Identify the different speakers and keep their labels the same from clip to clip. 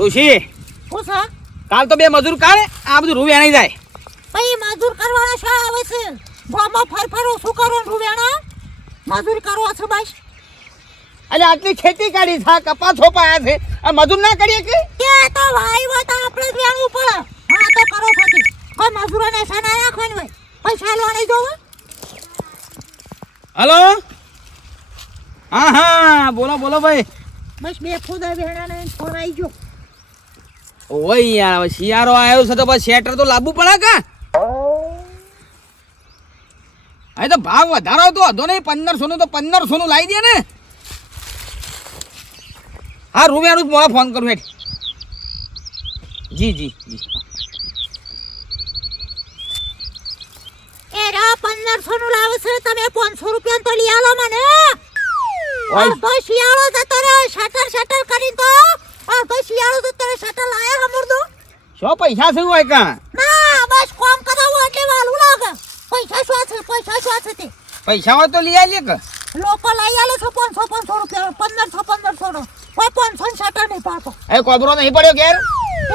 Speaker 1: ડોશી
Speaker 2: હું છે
Speaker 1: કાલ તો બે મજૂર કાઢે આ બધું રૂ વેણાઈ જાય.
Speaker 2: ભાઈ મજૂર કરવાના શા આવે છે. ગામમાં ફરફરો શું કરો રૂવેણા મજૂર કરો છો બસ.
Speaker 1: અને આટલી ખેતી કાઢી થા કપા કપાસ છોપાયા છે. આ મજૂર ના કરીએ કે?
Speaker 2: કે તો ભાઈ વાત આપણે જ વેણવું પડે. હા તો કરો છોથી કોઈ મજૂરોને સના રાખવાની હોય? પૈસા લેવા નહીં જોવે
Speaker 1: હલો? હા હા બોલો બોલો ભાઈ.
Speaker 2: બસ બે ફૂદા વેણાને છોરાઈ ગયો.
Speaker 1: ઓય યાર હવે શિયાળો આવ્યો છે તો પછી શેટર તો લાવવું પડે કા? હવે તો ભાવ વધારો તો હતો નહીં પંદરસો નું તો પંદરસો નું લાવી દે ને. હા રૂમિયાનું જ મોડા ફોન કરું હેઠ. જી જી જી.
Speaker 2: એ રા પંદરસો નું લાવે છે તમે પાંચસો રૂપિયા તો લઈ આવો મને.
Speaker 1: ઓય.
Speaker 2: શિયાળો જતો રહ્યો શટર શટર કરી તો. અડધો શિયાળો તો તારે શટર લાયા હમરદો
Speaker 1: શો પૈસા શું હોય કા?
Speaker 2: ના બસ કોમ કરાવો એટલે વાલું લાગે. પૈસા શું છે પૈસા શું છે તે?
Speaker 1: પૈસા હોય તો લઈ આલે કે?
Speaker 2: લોકો લઈ આલે છો પાંચસો પાંચસો રૂપિયા પંદરસો પંદરસો નો. કોઈ પાંચસો ને શટર નહીં પાડતો.
Speaker 1: એ કોબરો નહીં પડ્યો ઘેર?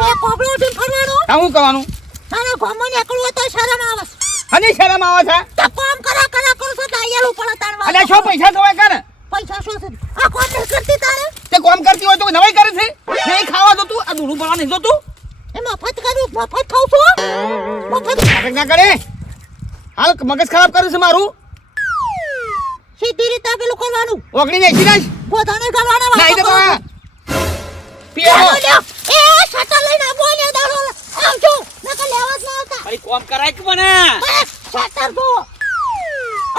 Speaker 2: એ કોબરો ઉઠીને ફરવાનો
Speaker 1: આ શું કરવાનું?
Speaker 2: નાના ગામમાં નીકળવું તો શરમ આવે
Speaker 1: અને શરમ આવે છે?
Speaker 2: તો કામ કરા કરા કરો છો તો આયેલું પડે તારવા
Speaker 1: અને શું પૈસા તો હોય કાને
Speaker 2: પૈસા શું છે? આ કોમ કરતી તારે?
Speaker 1: તે કોમ કરતી હોય તો નવાઈ કરે છે? આ પડવા નહીં જોતું?
Speaker 2: એ મફત કરું મફત ખાઉં છું મફત
Speaker 1: નાટક ના કરે. હાલ મગજ ખરાબ કર્યું છે મારું.
Speaker 2: સીધી રીતે પેલું કરવાનું
Speaker 1: ઓગળી વેચી નાખ.
Speaker 2: પોતાને કરવાના
Speaker 1: નહીં તો
Speaker 2: વાતો.
Speaker 1: પીવો
Speaker 2: લ્યો, એ શટર લઈને આવો ને દાડો. આવજો નકર લેવા જ ના આવતા.
Speaker 1: અરે કોમ કરાય કે મને?
Speaker 2: બસ શટર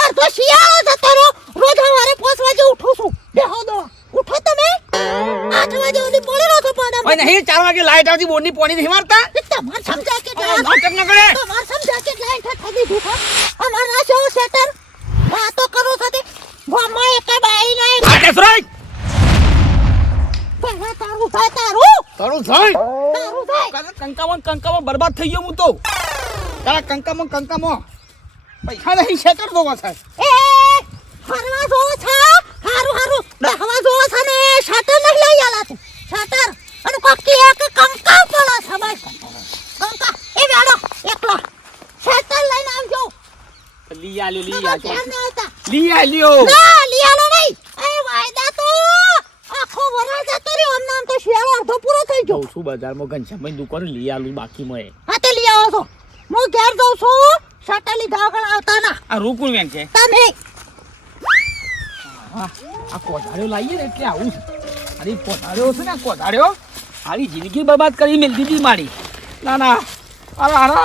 Speaker 2: અર તો શિયાળો જતો રહ્યો રોજ સવારે પાંચ વાગે ઉઠું છું. બેહો દો. ઉઠો તમે. આઠ વાગે સુધી પડી છો
Speaker 1: નહીં ચાર વાગે લાઈટ આવતી બોર્ડની પોણી નહીં મારતા?
Speaker 2: તમારે સમજાય કે
Speaker 1: નાટક ના કરે
Speaker 2: તમારે સમજાય કે લાઈટ ઠઠ દીધું અમાર ના જેવો સેટર વાતો કરો સાથે. તે એક બાઈ નહીં
Speaker 1: આ કેસરાય
Speaker 2: પહેલા તારું થાય તારું.
Speaker 1: તારું થાય.
Speaker 2: તારું થાય.
Speaker 1: કંકામાં કંકામાં બરબાદ થઈ ગયો હું તો. તારા કંકામાં કંકામાં. પૈસા નહીં સેટર દો સાહેબ
Speaker 2: એ ફરવા જો છે? હારું હારું. બેહવા જોવો છે ને? શટર નહીં લઈ આલા તું. શટર અને કોકી એક કંકા પડે સમજ. કંકા એ વેડો એકલો. શટર લઈને આવજો.
Speaker 1: લ્યો લઈ
Speaker 2: તમારે
Speaker 1: આલ્યો.
Speaker 2: ધ્યાન ના આવતા લો નહીં. એ વાયદા તો આખો વરસ જતો રહ્યો. આમ નામ તો શેરો અડધો પૂરો થઈ ગયો.
Speaker 1: બજાર છું બજારમાં ઘનશ્યામભાઈ દુકાન લઈ આલું બાકી એ.
Speaker 2: હા તે લઈ આવો છો. હું ઘેર જઉં છું. સાટા લીધા વગર આવતા ના.
Speaker 1: આ રૂકું વેણ છે.
Speaker 2: તમે.
Speaker 1: આ કોઢાડ્યો લાવીએ ને એટલે આવું અરે કોઢાડ્યો છે ને કોઠારીઓ આવી જિંદગી બરબાદ કરી મેલ દીધી મારી. ના ના. અરે અરે.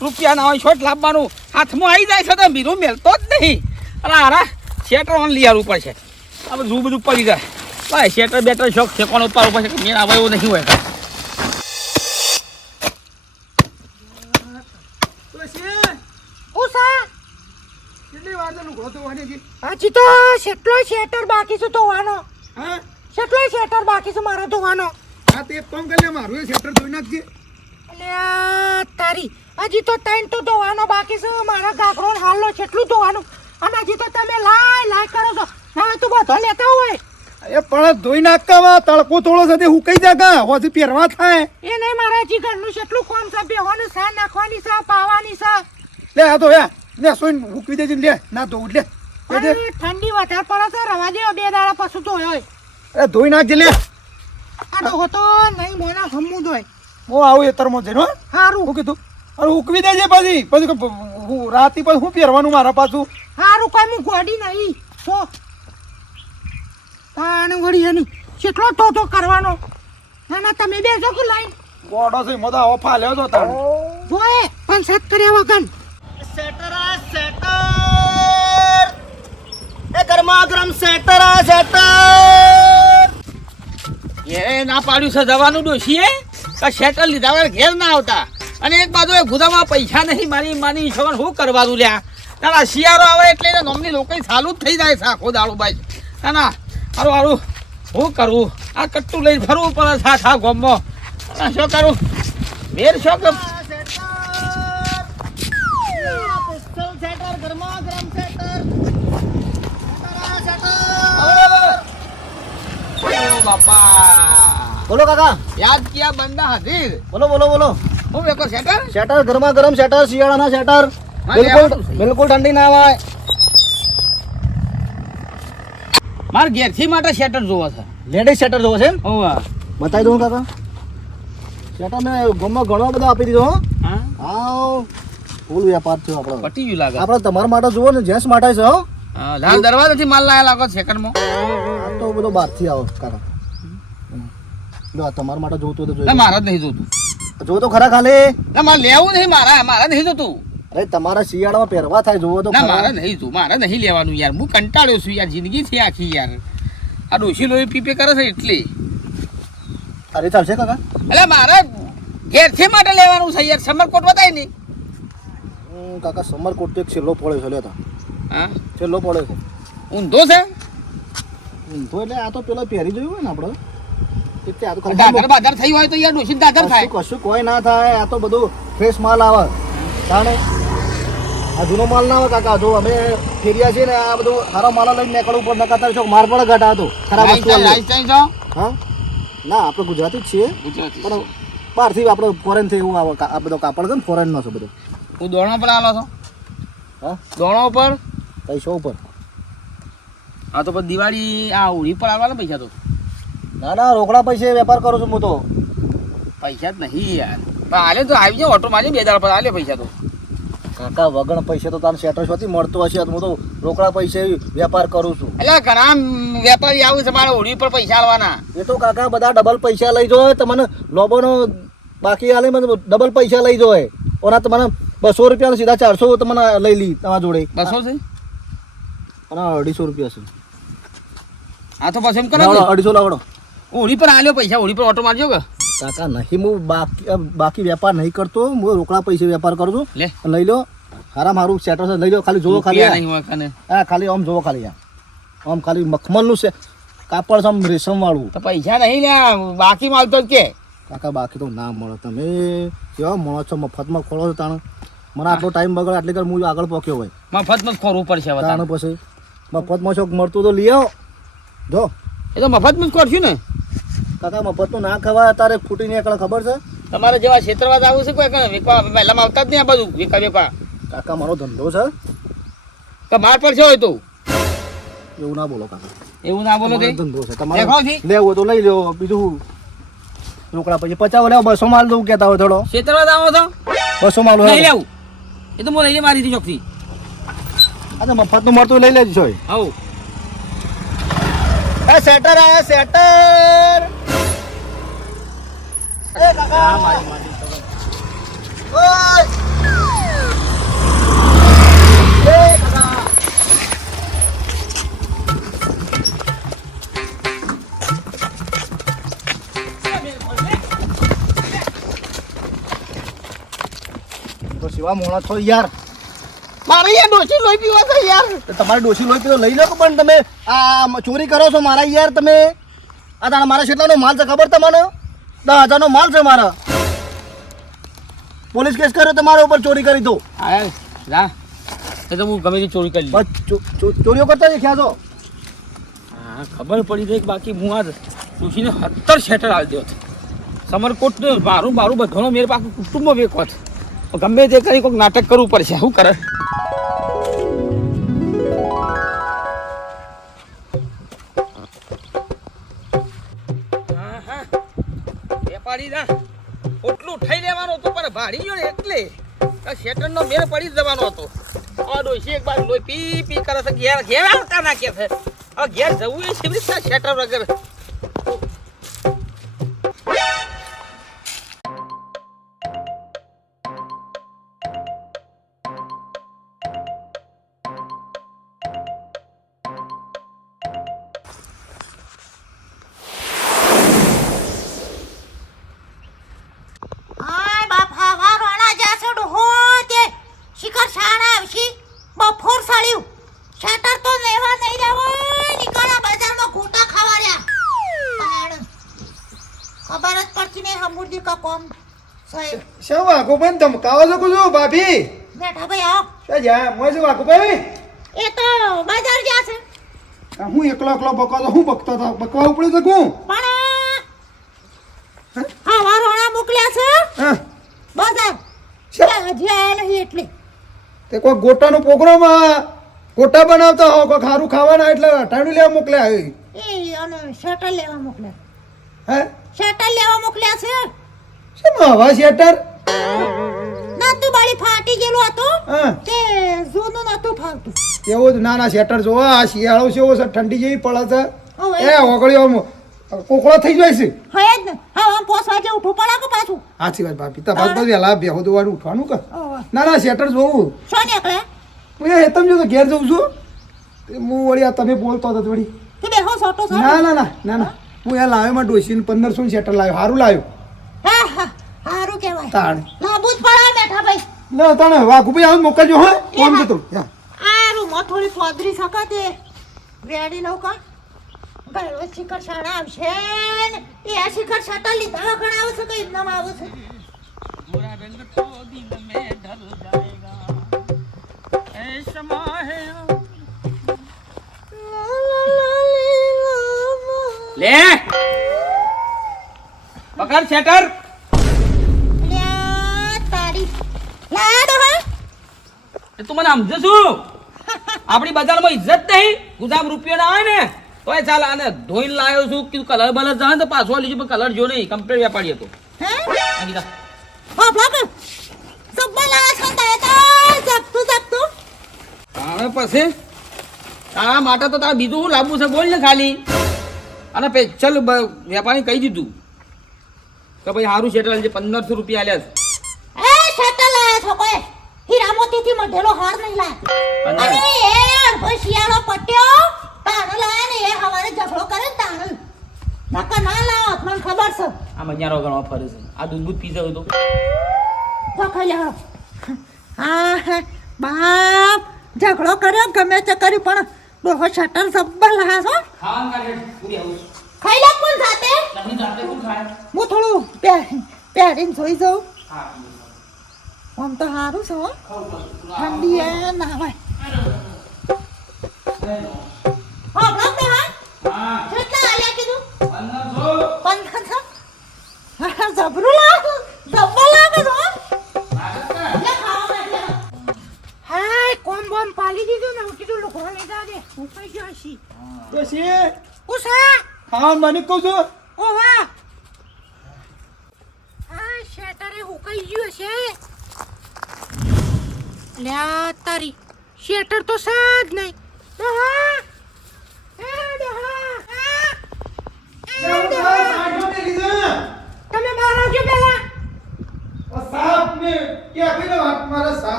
Speaker 1: રૂપિયા ના હોય શોટ લાવવાનું. હાથમાં આવી જાય છે તો બીરું મેલતો જ નહીં. અરે અરે. શેટર ઓન લઈ આવવું પડશે. આ બધું બધું પડી જાય. ભાઈ શેટર બેટર શોખ છે. કોણ ઉપર પડશે કે મેળ આવે એવું નહીં હોય.
Speaker 2: હજી તો કેટલો શેટર બાકી છે ધોવાનો.
Speaker 3: હા?
Speaker 2: કેટલો શેટર બાકી છે મારે ધોવાનો.
Speaker 3: હા તે કામ કરી લે મારું એ શેટર ધોઈ નાખજે.
Speaker 2: અલ્યા તારી હજી તો ટાઈમ તો ધોવાનો બાકી છે. મારા ગાગરો હાલો કેટલું ધોવાનું. અને હજી તો તમે લાય લાય કરો છો. હવે તો બધો લેતા હોય.
Speaker 3: એ પણ ધોઈ નાખવા તડકો થોડો સાથે હુકાઈ જા કા હોજી પહેરવા થાય.
Speaker 2: એ નહીં મારા જી ઘરનું કેટલું કામ છે બેહવાનું સા નાખવાની છે પાવાની છે.
Speaker 3: લે આ તો લે સોઈન હુકવી દેજે લે ના ધોવું લે.
Speaker 2: ઠંડી વધારે પડે છે રવા દે બે દાડા પશુ ધોયો
Speaker 3: એ ધોઈ નાખજે લે.
Speaker 2: આ તો હોતો નહીં મોના હમું દોય
Speaker 3: હું આવું એ તરમો જઈને હો.
Speaker 2: હારું.
Speaker 3: હું કીધું અરે ઉકવી દેજે પછી. પછી હું રાતી પછી હું પહેરવાનું મારા પાછું?
Speaker 2: હારું કોઈ હું ગોડી નહીં. તો તાને વળી એની કેટલો તો તો કરવાનો. ના ના તમે બેસો કે લાઈન.
Speaker 3: ગોડો છે મોદા ઓફા લ્યો તો તારે
Speaker 2: જોએ પણ સેટ કર્યા વગર.
Speaker 4: સેટર આ સેટર. એ ગરમા ગરમ સેટર આ સેટર.
Speaker 1: એ ના પાડ્યું છે, જવાનું ડોશીએ કે શેટર લીધા વગર ઘેર ના આવતા. અને એક બાજુ એ ગુદામાં પૈસા નહીં, મારી માની છોકરા શું કરવાનું લ્યા? ના શિયાળો આવે એટલે એને નોમની લોકો ચાલુ જ થઈ જાય છે આખો દાડો ભાઈ. ના ના, હારું સારું શું કરવું આ કટ્ટું લઈને ફરવું પડે છે સા ગોમમાં. શું કરું? વેર શું કે
Speaker 4: પિસ્તોલ સેટર ગરમા ગરમ સેટર સેટર આ સેટર
Speaker 1: ઓ બાપા.
Speaker 4: બોલો કાકા.
Speaker 1: યાદ ક્યાં બંદા હાજીર
Speaker 4: બોલો બોલો બોલો.
Speaker 1: હું વેકો શેટર?
Speaker 4: શેટર ગરમા ગરમ શેટર શિયાળાના શેટર. બિલકુલ બિલકુલ ઠંડી ના આવે
Speaker 1: માર ઘેરથી માટે શેટર જોવો છે.
Speaker 4: લેડીઝ શેટર જોવો છે એમ?
Speaker 1: ઓવા
Speaker 4: બતાવી દઉં કાકા. શેટર મેં ગમમાં ઘણો બધો આપી દીધો હો. આવ. ફૂલ વ્યાપાર છે આપણો.
Speaker 1: પટી ગયું લાગે.
Speaker 4: આપણે તમારા માટે જુઓ ને જેન્ટ્સ માટે છે હો.
Speaker 1: લાલ દરવાજાથી માલ લાયા લાગો સેકન્ડમાં
Speaker 4: આ તો બધો બહારથી આવો કાકા. જો તમારા માટે જોતું તો
Speaker 1: ના
Speaker 4: જોઈ
Speaker 1: મારે જ નહીં જોતું.
Speaker 4: લો. જો તો ખરા ખાલી.
Speaker 1: મારે લેવું નહીં મારા મારે નહીં જોતું.
Speaker 4: અરે તમારા શિયાળામાં પહેરવા થાય જોવો તો
Speaker 1: ના. મારે નહીં જોતું મારે નહીં લેવાનું યાર. હું કંટાળ્યો છું યાર જિંદગી છે આખી યાર. આ ડોશી લોહી પીપે કરે છે એટલે.
Speaker 4: અરે ચાલશે કાકા?
Speaker 1: એટલે મારે ઘેરથી માટે લેવાનું છે યાર સમરકોટ બતાય નહીં.
Speaker 4: કાકા સમર કોટ એક છેલ્લો પડે છે લેતા
Speaker 1: હા?
Speaker 4: છેલ્લો પડે છે.
Speaker 1: ઊંધો છે?
Speaker 4: ઊંધો એટલે આ તો પેલા પહેરી જોયું હોય ને આપણે
Speaker 1: દાદર બાદર થઈ હોય તો યાર ડોશી દાદર થાય
Speaker 4: કશું કોઈ ના થાય. આ તો બધું ફ્રેશ માલ આવે. જાણે. આ જૂનો માલ ના આવે કાકા. જો અમે ફેર્યા છે ને આ બધું સારો માલ લઈને નીકળવું પડે. નકાતા છો માર પણ ઘટા હતો ખરાબ વસ્તુ? હા? ના આપણે ગુજરાતી જ છીએ.
Speaker 1: ગુજરાતી.
Speaker 4: પણ બહારથી આપણે ફોરેનથી એવું આવે. આ બધો કાપડ છે ને ફોરેન નો છે બધો.
Speaker 1: હું દોણો પર આલો છો?
Speaker 4: હા?
Speaker 1: દોણો પર
Speaker 4: પૈસો ઉપર?
Speaker 1: આ તો પછી દિવાળી આ હોળી પર આવવાના પૈસા તો.
Speaker 4: ના ના રોકડા પૈસે વેપાર કરું છું હું તો.
Speaker 1: પૈસા જ નહીં યાર. પણ હાલે તો આવી જાવ ઓટો મારી બે હજાર પર હાલે પૈસા તો.
Speaker 4: કાકા વગણ પૈસે તો તારે સેટર શોથી મળતો હશે તો હું તો રોકડા પૈસે વેપાર કરું છું.
Speaker 1: એટલે ઘણા વેપારી આવું છે મારા હોળી પર પૈસા આવવાના
Speaker 4: એ તો કાકા બધા ડબલ પૈસા લઈ જોય તમને લોબોનો બાકી આલે મને ડબલ પૈસા લઈ જોય. ઓના તમને બસો રૂપિયા સીધા ચારસો તમને લઈ લી તમારા જોડે.
Speaker 1: બસો છે?
Speaker 4: અને અઢીસો રૂપિયા છે.
Speaker 1: હા તો પછી એમ કરો
Speaker 4: અઢીસો લાવડો.
Speaker 1: હોળી પર આલ્યો પૈસા હોળી પર ઓટો મારજો કે.
Speaker 4: કાકા નહીં હું બાકી બાકી વેપાર નહીં કરતો. હું રોકડા પૈસે વેપાર કરું છું.
Speaker 1: લે.
Speaker 4: લઈ લો. હારા મારું સેટર છે. લઈ લો ખાલી જોવો ખાલી. હા ખાલી આમ જોવો ખાલી આ. આમ ખાલી મખમલનું છે. કાપડ છે રેશમ વાળું
Speaker 1: તો પૈસા નહીં લે બાકી માલતો જ કે.
Speaker 4: કાકા બાકી તો ના મળે. તમે કેવા મળો છો? મફતમાં ખોળો છો તાણ. મને આટલો ટાઈમ બગડે આટલી કર હું આગળ પહોંચ્યો હોય.
Speaker 1: મફતમાં ખોરવું પડશે
Speaker 4: તાણ. પછી. મફતમાં શોખ મળતું તો લઈ આવો. જો.
Speaker 1: એ તો મફતમાં જ ખોરશું ને.
Speaker 4: કાકા મફતનું ના ખવાય અત્યારે ફૂટી નીકળે ખબર છે?
Speaker 1: તમારે જેવા ક્ષેત્રવાદ આવું છે કોઈ? વેપા પહેલામાં આવતા જ નહીં આ બધું વેકા વેપા
Speaker 4: કાકા મારો ધંધો છે.
Speaker 1: તો માર પર છે હોય તો.
Speaker 4: એવું ના બોલો કાકા.
Speaker 1: એવું ના બોલો
Speaker 4: ધંધો છે. તમારે? લેવું તો લઈ લો બીજું રોકડા પછી પચાવ લેવો બસો માલ દઉં કહેતા હોય થોડો.
Speaker 1: ક્ષેત્રવાદ આવો તો.
Speaker 4: બસો માલ લઈ
Speaker 1: લેવું. એ તો હું લઈ મારી હતી ચોકથી.
Speaker 4: આ તો મફતનું મળતું લઈ લેજો છો
Speaker 1: આવું.
Speaker 4: સેટર આયા સેટર! તો શિવા મોણા છો યાર
Speaker 1: મારે યાર ડોસી લોહી પીવા છે યાર.
Speaker 4: તમારે ડોસી લોહી પીધો લઈ લો પણ તમે આ ચોરી કરો છો મારા યાર તમે. આ તારા મારા કેટલાનો માલ છે ખબર તમને? દસ હજારનો માલ છે મારા. પોલીસ કેસ કર્યો તમારા ઉપર ચોરી કરી દો.
Speaker 1: જા. એ તો હું ગમે તે ચોરી કરી લઉં
Speaker 4: ચોરીઓ કરતા દેખ્યા છો
Speaker 1: હા ખબર પડી ગઈ કે બાકી હું આ ડોસીને સત્તર શેટર આવી દો સમરકોટ મારું મારું બધાનો મેર પાકું કુટુંબ વેકો છે. ગમે તે કરી કોઈક નાટક કરવું પડશે શું કરે? ભાડી ગયો એટલે. શેટર નો મેળ પડી જ જવાનો હતો. આ ડોશી એક બાજુ લોહી પી પી કરે છે. ઘેર ઘેર આવતા નાખે છે. હવે ઘેર જવું એ છે શેટર વગર.
Speaker 3: શું વાઘો પણ ધમકાવો છો કુછ ભાભી?
Speaker 2: બેઠા ભાઈ આવો.
Speaker 3: શું જા મોય છું વાઘો ભાઈ
Speaker 2: એ તો બજાર જશે
Speaker 3: છે. હું એકલો એકલો બકો તો હું બકતો હતો બકવા ઉપડી શકું
Speaker 2: પણ
Speaker 3: હા?
Speaker 2: વારોણા
Speaker 3: મોકલ્યા
Speaker 2: છે. બજાર. હજી આયા નહીં એટલે.
Speaker 3: તે કોઈ ગોટાનો પ્રોગ્રામ ગોટા બનાવતા હો કોઈ ખારું ખાવાના એટલે અટાણું લેવા મોકલ્યા
Speaker 2: એ અને શટર લેવા મોકલ્યા.
Speaker 3: હે?
Speaker 2: શટર લેવા મોકલ્યા છે.
Speaker 3: શું હવા શેટર?
Speaker 2: ફાટી ગયેલું હતું તે જૂનું નતું ફાવતું.
Speaker 3: એવું જ નાના શેટર જો આ શિયાળો છે એવો છે ઠંડી જેવી પડે છે. એ ઓગળ્યો કોકળો થઈ જાય છે.
Speaker 2: હે જ હા આમ પોસ જે ઉઠવું પડે કે પાછું?
Speaker 3: સાચી વાત ભાભી. તો વહેલા બેહો દોવાનું ઉઠવાનું કે. ના ના શેટર જોવું
Speaker 2: શું નીકળે?
Speaker 3: હું એ હેતમ જો તો ઘેર જઉં છું. હું વળી આ તમે બોલતો હતો વળી.
Speaker 2: તે બેહો સોટો છો
Speaker 3: ના ના ના ના ના. હું એ લાવ્યો માં ડોસીને પંદરસો શેટર લાવ્યો. સારું લાવ્યો.
Speaker 2: હા હા. સારું કહેવાય.
Speaker 3: તાણ.
Speaker 2: લાંબુ જ પડા બેઠા ભાઈ.
Speaker 3: લે તને વાઘુભાઈ આવું મોકલજો હો. ફોન તો. આ
Speaker 2: રૂમો થોડી ફોદરી સકતે. રેડી લઉં કા? ગયો શિખર શાણા આવશે ને. એ શિખર શાતા લીધા ઘણા આવશે કે એમનામ આવશે?
Speaker 1: મોરા રંગ તો દિન મે ઢલ જાયેગા એસમા હે લે. પકડ શેટર એ તું મને સમજે છું આપણી બજારમાં ઇજ્જત નહીં? ગુદામ રૂપિયો ના આવે ને? તોય ચાલ આને ધોઈને લાવ્યો છું. કીધું કલર બલર જાય ને તો પાછો લીધું પણ કલર જો નહીં. કમ્પ્લેટ વેપારી હતો.
Speaker 2: તો
Speaker 1: પછી? તારા માટે તો તારે બીજું શું લાવવું છે? બોલ ને ખાલી. અને ચલ વેપારી કહી દીધું. કે ભાઈ સારું શેટલ જે પંદરસો રૂપિયા આલ્યા છે.
Speaker 2: હીરા મોતીથી મઢેલો હાર નહીં લાય. અને? એ ભાઈ શિયાળો પટ્યો તાણ લાય ને એ હવારે ઝઘડો કરે ને તાણ. નકર ના લાવો મને ખબર છે.
Speaker 1: આ મજારો ગણવા ફરે છે. આ દૂધ દૂધ પી જવું તો?
Speaker 2: તો ખાઈ હા બાપ ઝઘડો કર્યો ગમે તે કર્યું પણ ડોહો શટર જબ્બર લાયા છો. ખાઈ લે કોણ જાતે? હું થોડું પહે- પહેરીને જોઈ જાઉં. આમ તો સારું છે હો ઠંડી એ ના હોય હા હા હા જબરું લાગે જબ્બર લાગે છે હો હાય કોમ બોમ પાલી દીધું ને હું કીધું લોકો લઈ જા દે હું કઈ ગયો છી
Speaker 3: ડોસી
Speaker 2: ઉષા
Speaker 3: ખાવાનું મને કહું છું
Speaker 2: ઓ વાહ આ શેટરે હુકાઈ ગયું છે લ્યા તારી શેટર તો સાજ નહીં. ડોહા એ ડોહા! એ ડોહા! તમે બહાર આવજો પહેલા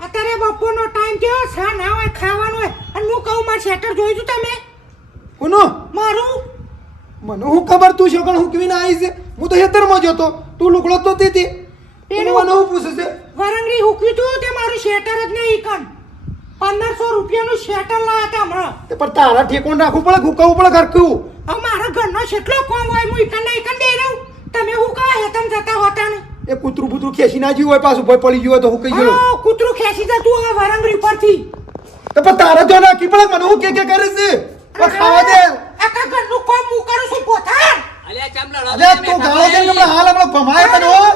Speaker 2: અત્યારે બપોરનો ટાઈમ થયો સા ના હોય ખાવાનું હોય. અને હું કહું મારું શેટર જોયું છું તમે?
Speaker 3: કોનો?
Speaker 2: મારું?
Speaker 3: મને હું ખબર તું છોકણ હું કેવી ના આવી છે હું તો હેતરમાં જતો તું લુકડો તો હતી.
Speaker 2: પેલું-
Speaker 3: મને હું પૂછે છે?
Speaker 2: વરંગડી હુક્યું તું તે મારું શેટર જ નહીં કણ પંદરસો રૂપિયાનું શેટર લાયા હતા હમણાં.
Speaker 3: તે પણ તારા ઠેકોણ રાખવું પડે હુકાવવું પડે ઘરકું.
Speaker 2: હવે મારા ઘરનો શેટલો કોમ હોય હું ઇકન ને ઇકન દઈ રહું. તમે હું કહો હેતમ જતા હોતા ને
Speaker 3: એ કૂતરું બૂતરું ખેંચી ના જ્યું હોય પાછું ભય પડી ગયું હોય તો હું કહી ગયો.
Speaker 2: કૂતરું ખેંચી જતું હવે વરંગરી પરથી
Speaker 3: તો પણ તારા જો નાખી પડે મને હું કે કે કરે છે? ખાવા દે.
Speaker 2: આખા ઘરનું કોમ હું કરું છું પોતા
Speaker 1: અલ્યા ચામલા
Speaker 3: અલ્યા તું ગાળો દે. હમણાં હાલ હમણાં ભમાય તને હો.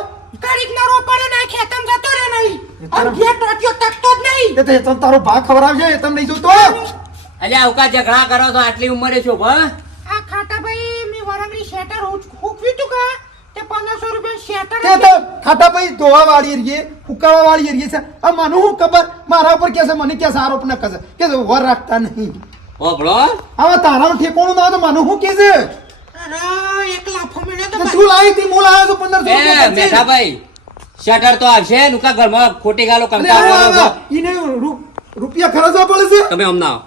Speaker 2: કડીક ના રોપડે ના ખેતમ જતો રે નહીં. અને ઘેર ટોટિયો તકતો જ નહીં.
Speaker 3: તે તો હેતમ તારો ભાગ ખવડાવજે હેતમ નહીં જોતો.
Speaker 5: અલ્યા ઉકા ઝઘડા કરો તો આટલી ઉંમરે છો ભ
Speaker 2: આ ખાટા ભાઈ મેં વરંગડી શેટર હુકવ્યું તું કે તે પંદરસો રૂપિયા શેટર
Speaker 3: તે તો ખાટા ભાઈ ધોવા વાળી રહીએ ફૂકાવા વાળી રહીએ છે. આ મને હું ખબર? મારા ઉપર કે છે મને કે છે આરોપ ન કરે કે વર રાખતા નહીં. હવે તારા ઠેકોણું ના તો મને હું કે છે
Speaker 2: તો
Speaker 3: તે તું લાવી હતી? હું લાવ્યો છું પંદરસો
Speaker 5: એ
Speaker 3: રૂપિયા
Speaker 5: શટર તો આવશે નુકા ઘરમાં ખોટી ગાલો
Speaker 3: અરે
Speaker 5: કરો
Speaker 3: ઈને રૂપિયા ખર્ચવા પડે
Speaker 5: તમે હમણાં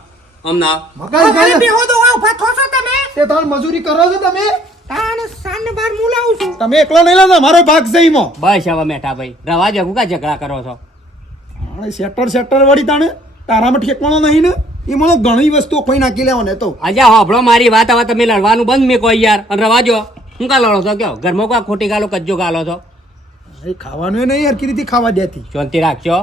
Speaker 5: હમણાં
Speaker 3: મકાન.
Speaker 2: બેહો દો ઊભા થો છો તમે.
Speaker 3: તે તાર મજૂરી કરો છો તમે?
Speaker 2: તાન સાંજ બાર હું લાવું છું.
Speaker 3: તમે એકલો નહીં લાવતા મારો ભાગ છે એમાં.
Speaker 5: બસ હવે મેઠાભાઈ રવા જો ઉકા ઝઘડા કરો છો?
Speaker 3: શેટર શેટર વળી તાણે તારામાં ઠેકવાનો નહીં ને? એમાં મને ઘણી વસ્તુઓ કોઈ નાખી લેવાને તો.
Speaker 5: આજે હોભળો મારી વાત હવે તમે લડવાનું બંધ મેં કોઈ યાર. અને રવા જો હું કા લડો છો? કયો ઘરમાં કા ખોટી ગાલો કજ્જો ગાલો છો?
Speaker 3: એ ખાવાનું એ નહીં હરકી રીતે ખાવા દેતી.
Speaker 5: શાંતિ રાખજો.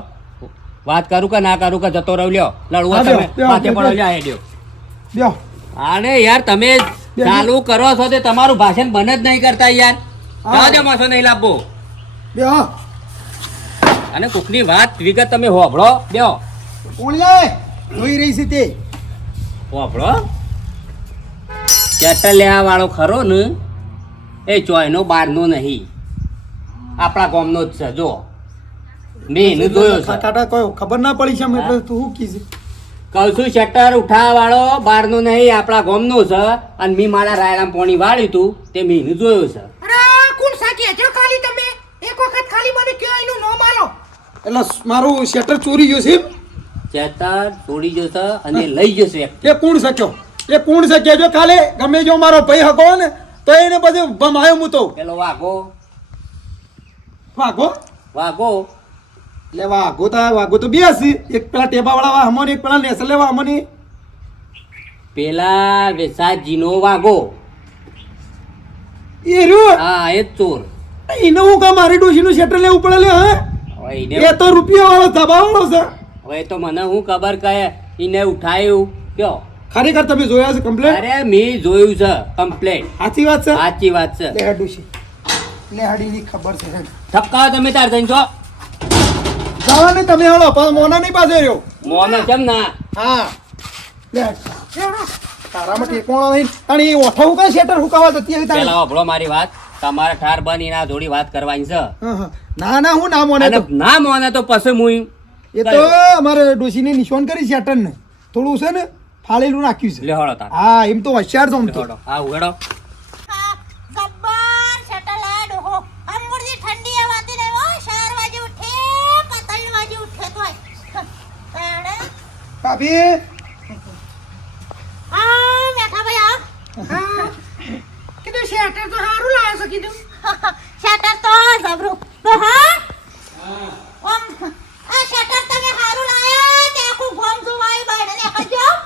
Speaker 5: વાત કરું કે ના કરું કે જતો રહ્યો લ્યો. લડવો તમે. માથે પડો
Speaker 3: લ્યો.
Speaker 5: હેડ્યો.
Speaker 3: લ્યો
Speaker 5: આને યાર તમે ચાલુ કરો છો તે તમારું ભાષણ બન જ નહીં કરતા યાર. રાજો માસો નહીં લાવવો
Speaker 3: બે
Speaker 5: અને કોકની વાત વિગત તમે હોભળો.
Speaker 3: કોણ જાય જોઈ રહી છે તે.
Speaker 5: હોભળો ચેટર લેવા વાળો ખરો ને? એ ચોયનો બારનો નહીં. આપણા ગામનો જ છે જો. મેં એને જોયો છે.
Speaker 3: ટાટા કયો ખબર ના પડી છે એટલે તું શું કીધું?
Speaker 5: કહું છું શટર ઉઠાવવા વાળો બારનો નહીં આપણા ગામનો છે. અને મેં મારા રાયરામ પોણી વાળ્યું તું તે મેં એને જોયો છે.
Speaker 2: અરે કોણ સાચી જો ખાલી તમે? એક વખત ખાલી મને કયો એનું નો મારો
Speaker 3: એટલે મારું શટર ચોરી ગયું છે?
Speaker 5: ચેતર તોડી જશે અને લઈ જશે
Speaker 3: એ કોણ શક્યો? એ કોણ છે કેજો કાલે ગમે જો મારો ભાઈ હકો ને તો એને પછી ભમાયો હું તો
Speaker 5: પેલો વાઘો.
Speaker 3: વાઘો?
Speaker 5: વાઘો.
Speaker 3: એટલે વાઘો તો વાઘો તો બે હશે. એક પેલા ટેબા વાળા વાહમો ને એક પેલા નેસલે લેવા ને.
Speaker 5: પેલા વેસાજીનો વાઘો.
Speaker 3: એ રહ્યો?
Speaker 5: હા એ ચોર.
Speaker 3: એને હું કા મારી ડોશીનું શેટર લેવું પડે લે હે? એ તો રૂપિયા વાળો વાળો છે.
Speaker 5: હવે તો મને હું ખબર કહે એને ઉઠાયું. કયો?
Speaker 3: ખરેખર તમે જોયા છે કમ્પ્લેટ
Speaker 5: અરે મેં જોયું છે કમ્પ્લેટ
Speaker 3: સાચી વાત છે?
Speaker 5: સાચી વાત છે.
Speaker 3: લે હેડ ડોશી લે હાડીની ખબર છે. હેડ
Speaker 5: તમે તાર થઈને છો
Speaker 3: જવા ને તમે હળો પણ મોના નહીં પાસે રહ્યો.
Speaker 5: મોના કેમ ના?
Speaker 3: હા. તારામાં ટેકોણો નહીં. અને એ ઓઠા કઈ શેટર હુકાવા તો તારે
Speaker 5: પેલા વાપરો મારી વાત. તમારે ઠાર બની ના જોડી વાત કરવાની છે.
Speaker 3: હા, હા. ના ના હું ના મોને તો.
Speaker 5: ના મોને તો પછી હું
Speaker 3: એ તો અમારે ડોશીને નિશાન કરી શેટર ને થોડું છે ને ફાળેલું નાખ્યું છે.
Speaker 5: લેહડો તાર.
Speaker 3: હા એમ તો હોશિયાર છો આમ તો.
Speaker 2: હા તાણે.
Speaker 3: ભાભી.
Speaker 2: આ બેઠા ભાઈ આ કીધું શેટર તો સારું લાવ્યો છે કીધું શેટર તો જબરું તો હા ઓમ આ શેટર તમે સારું લાવ્યા તે આખું ગોમ જોવાય બહાર ને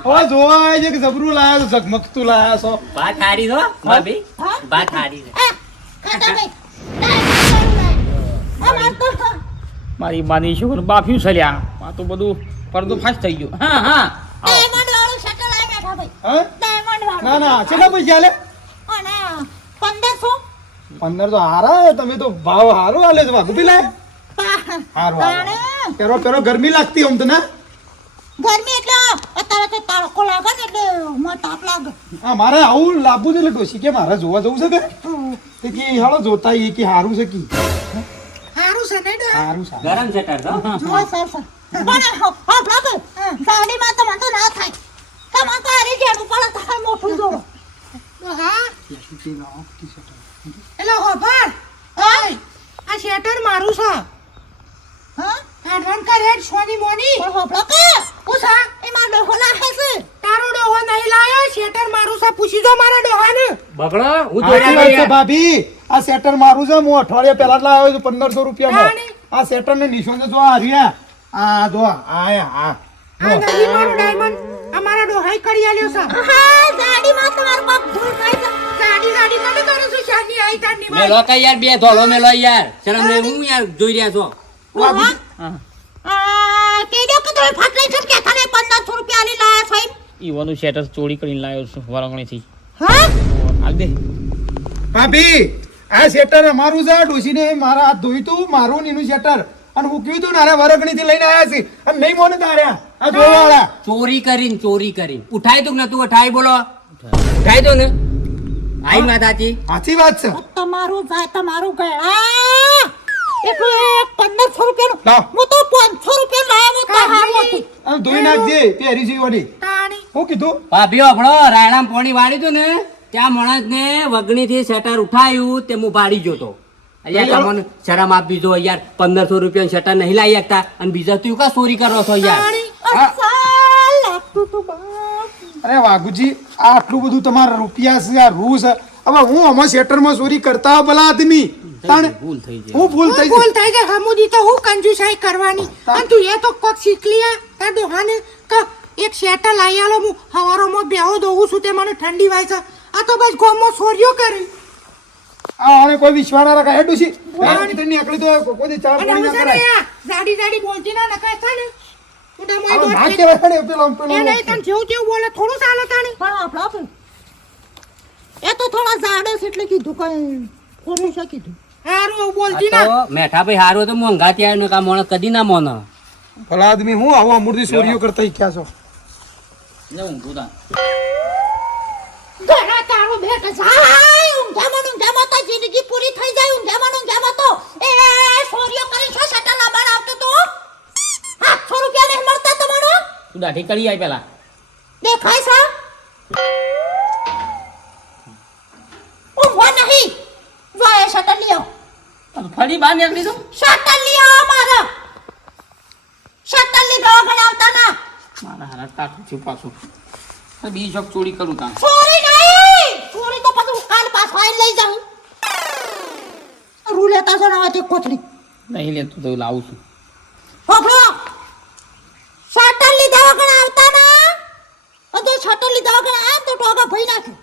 Speaker 2: કજો
Speaker 3: જોવાય છે કે જબરું લાયા છો ઝગમગતું લાયા છો.
Speaker 5: વાત હારી છો ભાભી.
Speaker 2: હા?
Speaker 5: વાત હારી છે.
Speaker 1: મારી માની છોકરી બાફ્યું સલ્યા આ તો બધું પડદો ફાસ્ટ થઈ ગયો. હા હા.
Speaker 2: ડાયમંડ વાળું શટર લાવી ભાઈ.
Speaker 3: હા?
Speaker 2: ડાયમંડ વાળું.
Speaker 3: ના ના કેટલા પૈસા લે?
Speaker 2: પંદરસો.
Speaker 3: પંદર તો હારા તમે તો ભાવ હારો આલે છે. વાઘુ પી હારો
Speaker 2: હારો.
Speaker 3: હારું પેરો પેરો ગરમી લાગતી આમ તો ના?
Speaker 2: ગરમી એટલે તાળકો લાગે ને એટલે મને તાપ લાગે.
Speaker 3: આ મારે આવું લાવવું છે એટલે ડોશી કે મારે જોવા જવું છે કે? તે કે હાલો જોતા એ કે હારું છે કે.
Speaker 2: હારું છે ને
Speaker 3: હારું છે.
Speaker 5: ગરમ છે તાર તો.
Speaker 2: જો સર સર. પણ હો હો સાડી માં તો મન તો ના થાય. તમારે તો હારી જેડું પડે તારે મોટું જો
Speaker 6: હા. એટલે હો? ઓય આ શેટર મારું છે.
Speaker 2: હા
Speaker 6: કાઢવાન કર હેડ સોની મોની?
Speaker 2: પણ હો બ્લોક
Speaker 6: પૂછા
Speaker 2: એમાં ડોહો લાગે છે.
Speaker 6: તારો ડોહો નહીં લાયો શેટર મારું છે પૂછી જો મારા ડોહાને.
Speaker 5: બગડો હું
Speaker 3: સાચી વાત છે ભાભી આ સેટર મારું છે હું અઠવાડિયા પહેલા લાવ્યો છું પંદરસો રૂપિયામાં. આ સેટર ને નિશાન જો આ રહ્યા. આ જો આ આ.
Speaker 6: આ નહીં મારું ડાયમંડ. અમારા ડોહાઈ કરી આલ્યો છે.
Speaker 2: હા સાડીમાં તમારું કોક ભૂલ થાય છે.
Speaker 6: ગાડી ગાડી કને કરો છો શાની આઈ તારની
Speaker 5: મેલો કઈ યાર બે ધોલો મેલો યાર. શરમ ને હું યાર જોઈ રહ્યા છો.
Speaker 2: હા. આ કેડો કે તમે ફાટલે છે કે તને 1500 રૂપિયા આલી લાયા છો
Speaker 1: ઈવાનું શેટર ચોરી કરીને લાવ્યો છું વરંગણીથી
Speaker 2: હા?
Speaker 1: ભી દે.
Speaker 3: ભાભી આ સેટર અમારું છે ડોશીને મારા હાથ ધોઈ તું મારું ને એનું સેટર અને હું કીધું ને અરે વરગણીથી લઈને આવ્યા છે. અને નહીં મોને તાર્યા આ જોવાવાળા
Speaker 5: ચોરી કરીને ચોરી કરીને. ઉઠાઈ તું નતું ઉઠાઈ બોલો. ઉઠાઈ દો ને? આઈ વાત સાચી?
Speaker 3: સાચી વાત છે.
Speaker 2: તમારું જાય તમારું ગળા. એટલું પંદરસો રૂપિયાનું.
Speaker 3: લાવ.
Speaker 2: હું તો પાંચસો રૂપિયા લાવ્યો તો હારું
Speaker 3: અને ધોઈ નાખજે પહેરી જીવવાની હું કીધું?
Speaker 5: ભાભી આપણો રાયણામ પોણી વાળ્યું હતું ને ત્યાં માણસ વગણીથી શટર ઉઠાયું તે હું પાડી ગયો તો. અહીંયા તમને શરમ આપી જો યાર પંદરસો રૂપિયા શટર નહીં લાવી શકતા. અને બીજા તું કા ચોરી કરો છો યાર?
Speaker 2: અસલ લાગતું તું બાપ
Speaker 3: અરે વાઘુજી આટલું બધું તમારા રૂપિયા છે આ રૂ છે હવે હું આમાં સેટરમાં ચોરી કરતા ભલા આદમી. તાણે
Speaker 5: ભૂલ થઈ જાય
Speaker 3: હું ભૂલ થઈ
Speaker 6: ભૂલ થઈ જાય હમુદી તો હું કંજુસાઈ કરવાની. અને તું એ તો કોક શીખ લિયા તાર ડોહાને કે એક શેટર લાવી આલો હું હવારોમાં બેહો દઉં છું તે મને ઠંડી વાય છે. આ તો બસ ગોમો સોર્યો કરી.
Speaker 3: આ હવે કોઈ વિશ્વાસ ના રખાય ડુસી નીકળી તો કોઈ ચા
Speaker 6: અને
Speaker 3: પાણી ના
Speaker 6: છે
Speaker 3: કરાય.
Speaker 6: જાડી જાડી બોલતી ના નકાય છે ને. ઉડા મોય
Speaker 3: આ
Speaker 6: દોઢ
Speaker 3: ના ને પેલો પેલો
Speaker 6: એ નહીં તને જેવું જેવું બોલે થોડું ચાલે તાણી.
Speaker 2: પણ આપણો પણ એ તો થોડા ઝાડો છે એટલે કીધું કઈ કોનું શું કીધું?
Speaker 6: હારું બોલતી ના.
Speaker 5: મેઠા ભાઈ હારું તો મોંઘા ત્યાં નું કા મોણ કદી ના મોન
Speaker 3: ભલા આદમી હું આવો અમૂર્તિ ચોરીઓ કરતા ક્યાં છો?
Speaker 1: ને હું તા
Speaker 2: ઘણા તારો બેટ જાય ઊંઘામાં ઊંઘામાં તો જિંદગી પૂરી થઈ જાય ઊંઘામાં ઊંઘામાં તો એ સોરીઓ કરી છો સટા લાબાડ આવતો તો. આઠસો રૂપિયા નહીં મળતા તમારો?
Speaker 1: તું દાઢી કરી આય પેલા.
Speaker 2: દેખાય છે? નહીં જો શટર લ્યો.
Speaker 1: ફરી બહાર નીકળી તું
Speaker 2: શટર લ્યો મારો શટર લીધો ગણાવતા ના.
Speaker 1: મારા હારા કાઠું છું પાછું. બીજી શોખ ચોરી કરું તા
Speaker 2: ચોરી નહીં. ચોરી તો પછી કાલ પાછો આવીને લઈ જાઉં. રૂ લેતા જણાવતી કોથળી.
Speaker 1: નહીં લેતું તો લાવું છું.
Speaker 2: હોભળો શટર લીધા વગર આવતા ના. અને શટર લીધા વગર આમ તો ટોગા ભઈ નાખ્યું.